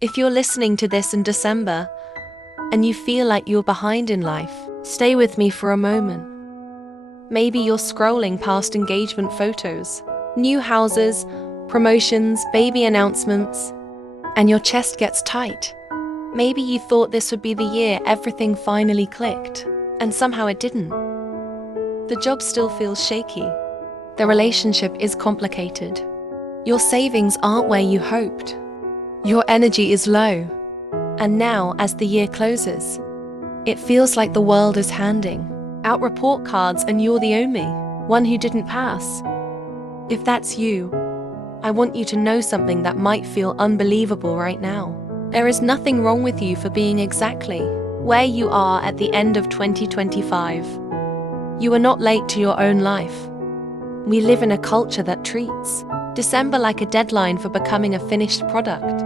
If you're listening to this in December and you feel like you're behind in life, stay with me for a moment. Maybe you're scrolling past engagement photos, new houses, promotions, baby announcements, and your chest gets tight. Maybe you thought this would be the year everything finally clicked, and somehow it didn't. The job still feels shaky. The relationship is complicated. Your savings aren't where you hoped. Your energy is low. And now, as the year closes, it feels like the world is handing out report cards and you're the only one who didn't pass. If that's you, I want you to know something that might feel unbelievable right now. There is nothing wrong with you for being exactly where you are at the end of 2025. You are not late to your own life. We live in a culture that treats December like a deadline for becoming a finished product.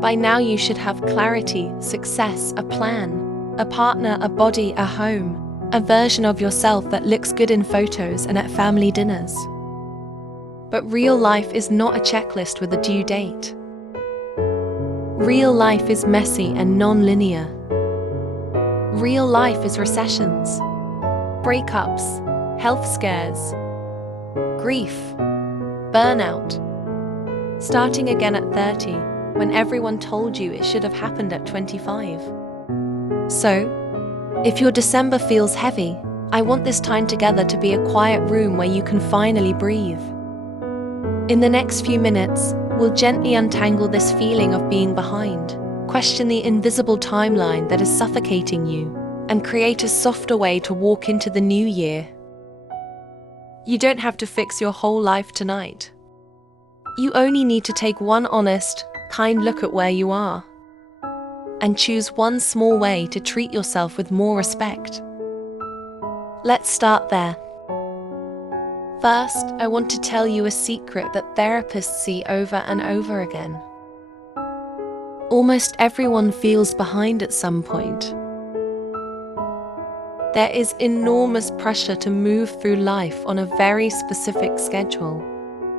By now you should have clarity, success, a plan, a partner, a body, a home, a version of yourself that looks good in photos and at family dinners. But real life is not a checklist with a due date. Real life is messy and non-linear. Real life is recessions, breakups, health scares, grief, burnout, starting again at 30 when everyone told you it should have happened at 25. So, if your December feels heavy, I want this time together to be a quiet room where you can finally breathe. In the next few minutes, we'll gently untangle this feeling of being behind, question the invisible timeline that is suffocating you, and create a softer way to walk into the new year. You don't have to fix your whole life tonight. You only need to take one honest, kind look at where you are, and choose one small way to treat yourself with more respect. Let's start there. First, I want to tell you a secret that therapists see over and over again. Almost everyone feels behind at some point. There is enormous pressure to move through life on a very specific schedule.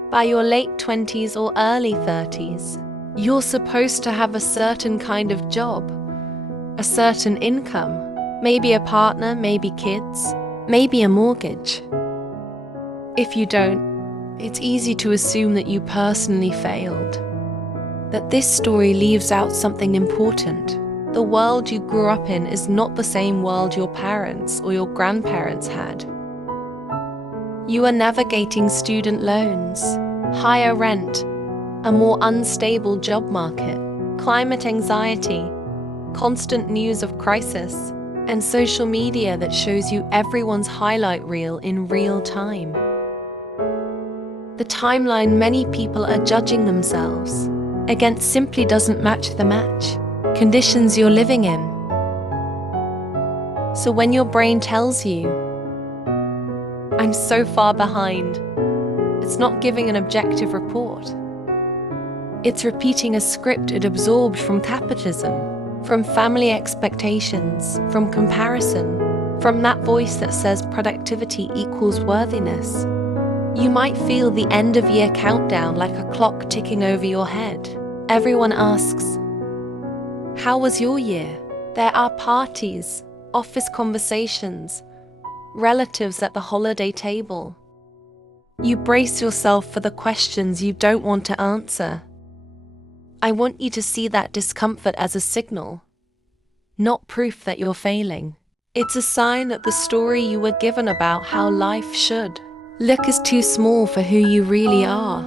By your late 20s or early 30s, you're supposed to have a certain kind of job, a certain income, maybe a partner, maybe kids, maybe a mortgage. If you don't, it's easy to assume that you personally failed, that this story leaves out something important. The world you grew up in is not the same world your parents or your grandparents had. You are navigating student loans, higher rent, a more unstable job market, climate anxiety, constant news of crisis, and social media that shows you everyone's highlight reel in real time. The timeline many people are judging themselves against simply doesn't match the conditions you're living in. So when your brain tells you, "I'm so far behind," it's not giving an objective report. It's repeating a script it absorbed from capitalism, from family expectations, from comparison, from that voice that says productivity equals worthiness. You might feel the end-of-year countdown like a clock ticking over your head. Everyone asks, "How was your year?" There are parties, office conversations, relatives at the holiday table. You brace yourself for the questions you don't want to answer. I want you to see that discomfort as a signal, not proof that you're failing. It's a sign that the story you were given about how life should look is too small for who you really are.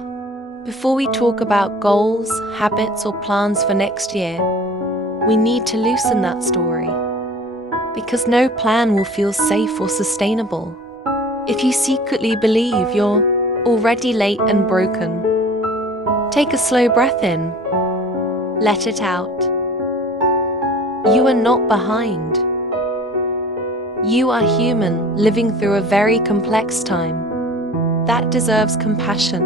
Before we talk about goals, habits, or plans for next year, we need to loosen that story. Because no plan will feel safe or sustainable. If you secretly believe you're already late and broken, take a slow breath in. Let it out. You are not behind. You are human, living through a very complex time. That deserves compassion,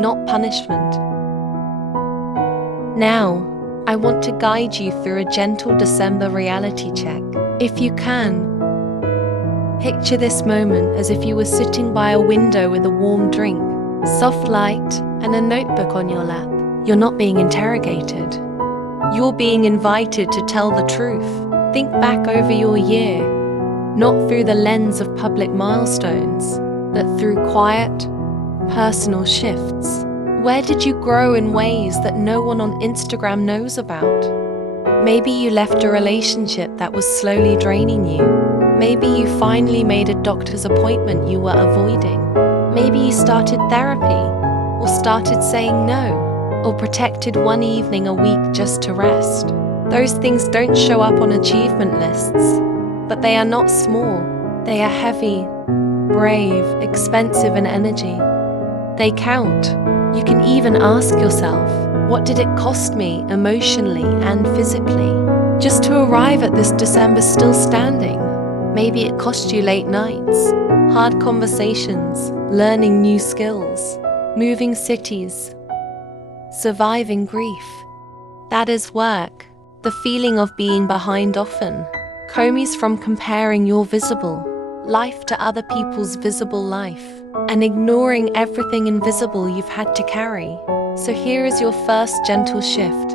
not punishment. Now, I want to guide you through a gentle December reality check. If you can, picture this moment as if you were sitting by a window with a warm drink, soft light, and a notebook on your lap. You're not being interrogated. You're being invited to tell the truth. Think back over your year, not through the lens of public milestones, but through quiet, personal shifts. Where did you grow in ways that no one on Instagram knows about? Maybe you left a relationship that was slowly draining you. Maybe you finally made a doctor's appointment you were avoiding. Maybe you started therapy, or started saying no, or protected one evening a week just to rest. Those things don't show up on achievement lists, but they are not small. They are heavy, brave, expensive in energy. They count. You can even ask yourself, what did it cost me emotionally and physically just to arrive at this December still standing? Maybe it cost you late nights, hard conversations, learning new skills, moving cities, surviving grief. That is work. The feeling of being behind often comes from comparing your visible life to other people's visible life and ignoring everything invisible you've had to carry. So here is your first gentle shift.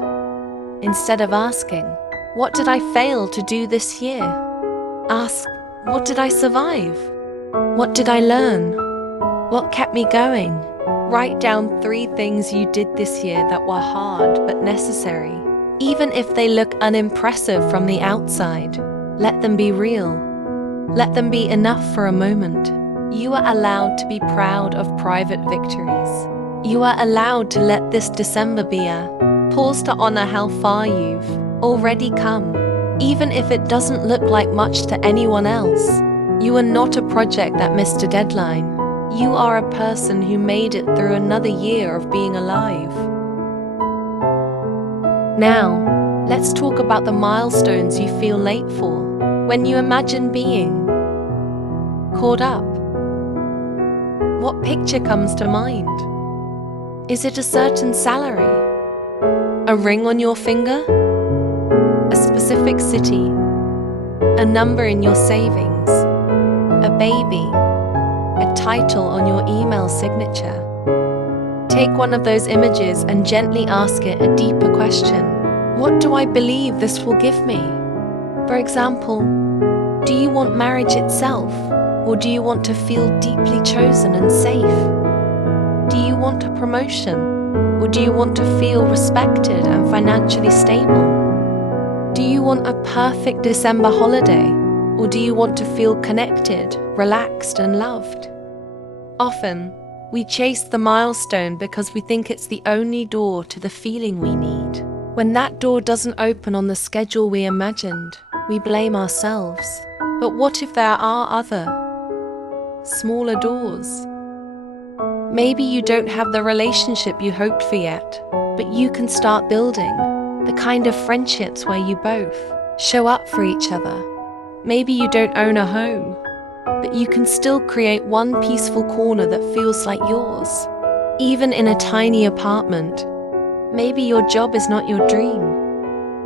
Instead of asking, what did I fail to do this year? Ask, what did I survive? What did I learn? What kept me going? Write down 3 things you did this year that were hard but necessary. Even if they look unimpressive from the outside, let them be real. Let them be enough for a moment. You are allowed to be proud of private victories. You are allowed to let this December be a pause to honor how far you've already come. Even if it doesn't look like much to anyone else, you are not a project that missed a deadline. You are a person who made it through another year of being alive. Now, let's talk about the milestones you feel late for. When you imagine being caught up, what picture comes to mind? Is it a certain salary? A ring on your finger? A specific city? A number in your savings? A baby? A title on your email signature? Take one of those images and gently ask it a deeper question. What do I believe this will give me? For example, do you want marriage itself, or do you want to feel deeply chosen and safe? Do you want a promotion, or do you want to feel respected and financially stable? Do you want a perfect December holiday, or do you want to feel connected, relaxed, and loved? Often, we chase the milestone because we think it's the only door to the feeling we need. When that door doesn't open on the schedule we imagined, we blame ourselves. But what if there are other, smaller doors? Maybe you don't have the relationship you hoped for yet, but you can start building the kind of friendships where you both show up for each other. Maybe you don't own a home, but you can still create one peaceful corner that feels like yours. Even in a tiny apartment, maybe your job is not your dream,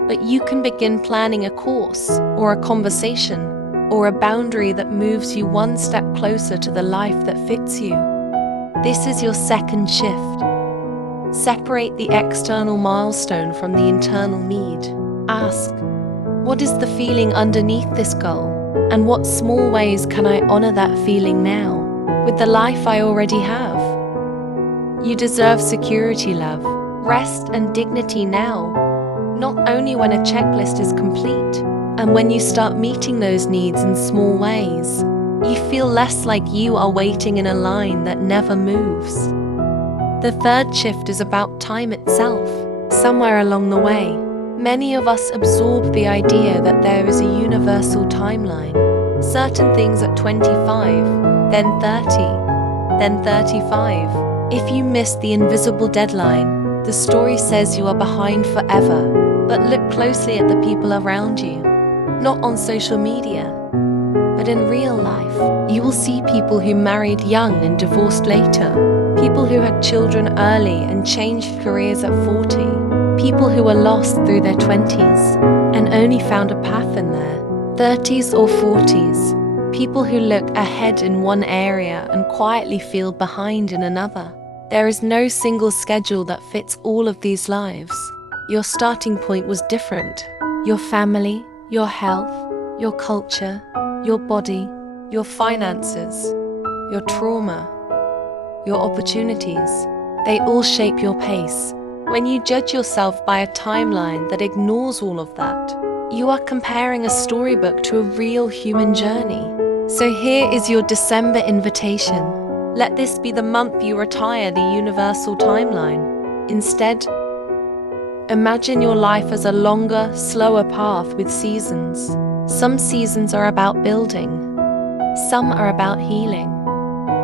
but you can begin planning a course or a conversation or a boundary that moves you one step closer to the life that fits you. This is your second shift. Separate the external milestone from the internal need. Ask, what is the feeling underneath this goal? And what small ways can I honor that feeling now, with the life I already have? You deserve security, love, rest and dignity now, not only when a checklist is complete. And when you start meeting those needs in small ways, you feel less like you are waiting in a line that never moves. The third shift is about time itself. Somewhere along the way, many of us absorb the idea that there is a universal timeline. Certain things at 25, then 30, then 35. If you miss the invisible deadline, the story says you are behind forever. But look closely at the people around you, not on social media, but in real life. You will see people who married young and divorced later, people who had children early and changed careers at 40, people who were lost through their 20s and only found a path in their 30s or 40s, people who look ahead in one area and quietly feel behind in another. There is no single schedule that fits all of these lives. your starting point was different. Your family, your health, your culture, your body, your finances, your trauma, your opportunities, they all shape your pace. When you judge yourself by a timeline that ignores all of that, you are comparing a storybook to a real human journey. So here is your December invitation. Let this be the month you retire the universal timeline. Instead, imagine your life as a longer, slower path with seasons. Some seasons are about building. Some are about healing.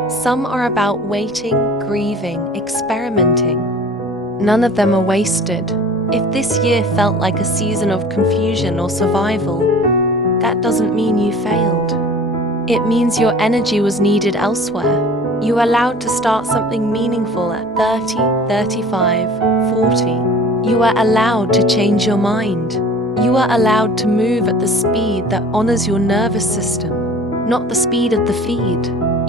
Some are about waiting, grieving, experimenting. None of them are wasted. If this year felt like a season of confusion or survival, that doesn't mean you failed. It means your energy was needed elsewhere. You are allowed to start something meaningful at 30, 35, 40. You are allowed to change your mind. You are allowed to move at the speed that honors your nervous system, not the speed of the feed.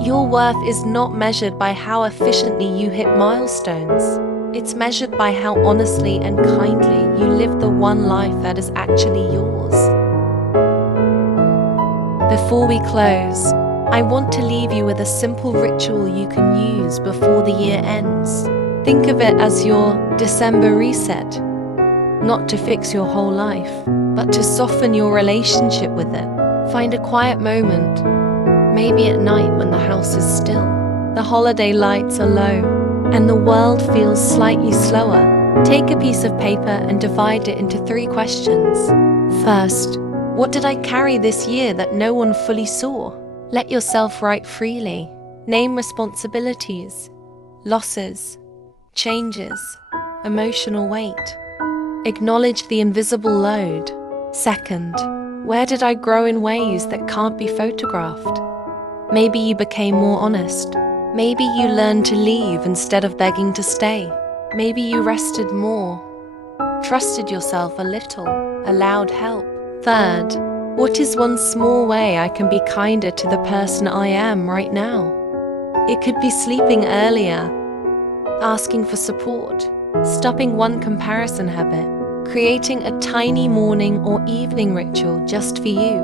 Your worth is not measured by how efficiently you hit milestones. It's measured by how honestly and kindly you live the one life that is actually yours. Before we close, I want to leave you with a simple ritual you can use before the year ends. Think of it as your December reset, not to fix your whole life, but to soften your relationship with it. Find a quiet moment, maybe at night when the house is still, the holiday lights are low, and the world feels slightly slower. Take a piece of paper and divide it into 3 questions. First, what did I carry this year that no one fully saw? Let yourself write freely. Name responsibilities, losses, changes, emotional weight. Acknowledge the invisible load. Second, where did I grow in ways that can't be photographed? Maybe you became more honest. Maybe you learned to leave instead of begging to stay. Maybe you rested more, trusted yourself a little, allowed help. Third, what is one small way I can be kinder to the person I am right now? It could be sleeping earlier, asking for support, stopping one comparison habit, creating a tiny morning or evening ritual just for you.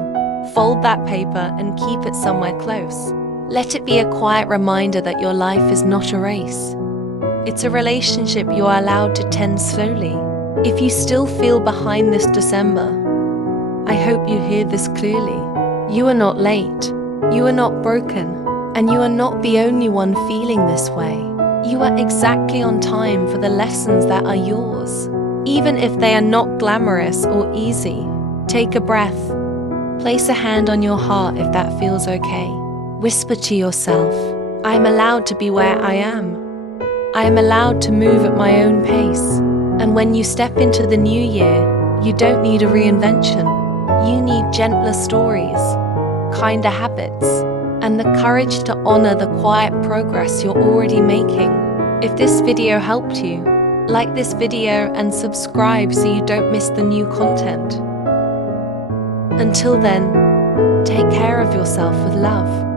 Fold that paper and keep it somewhere close. Let it be a quiet reminder that your life is not a race. It's a relationship you are allowed to tend slowly. If you still feel behind this December, I hope you hear this clearly. You are not late, you are not broken, and you are not the only one feeling this way. You are exactly on time for the lessons that are yours. Even if they are not glamorous or easy, take a breath. Place a hand on your heart if that feels okay. Whisper to yourself, I am allowed to be where I am. I am allowed to move at my own pace. And when you step into the new year, you don't need a reinvention. You need gentler stories, kinder habits, and the courage to honor the quiet progress you're already making. If this video helped you, like this video and subscribe so you don't miss the new content. Until then, take care of yourself with love.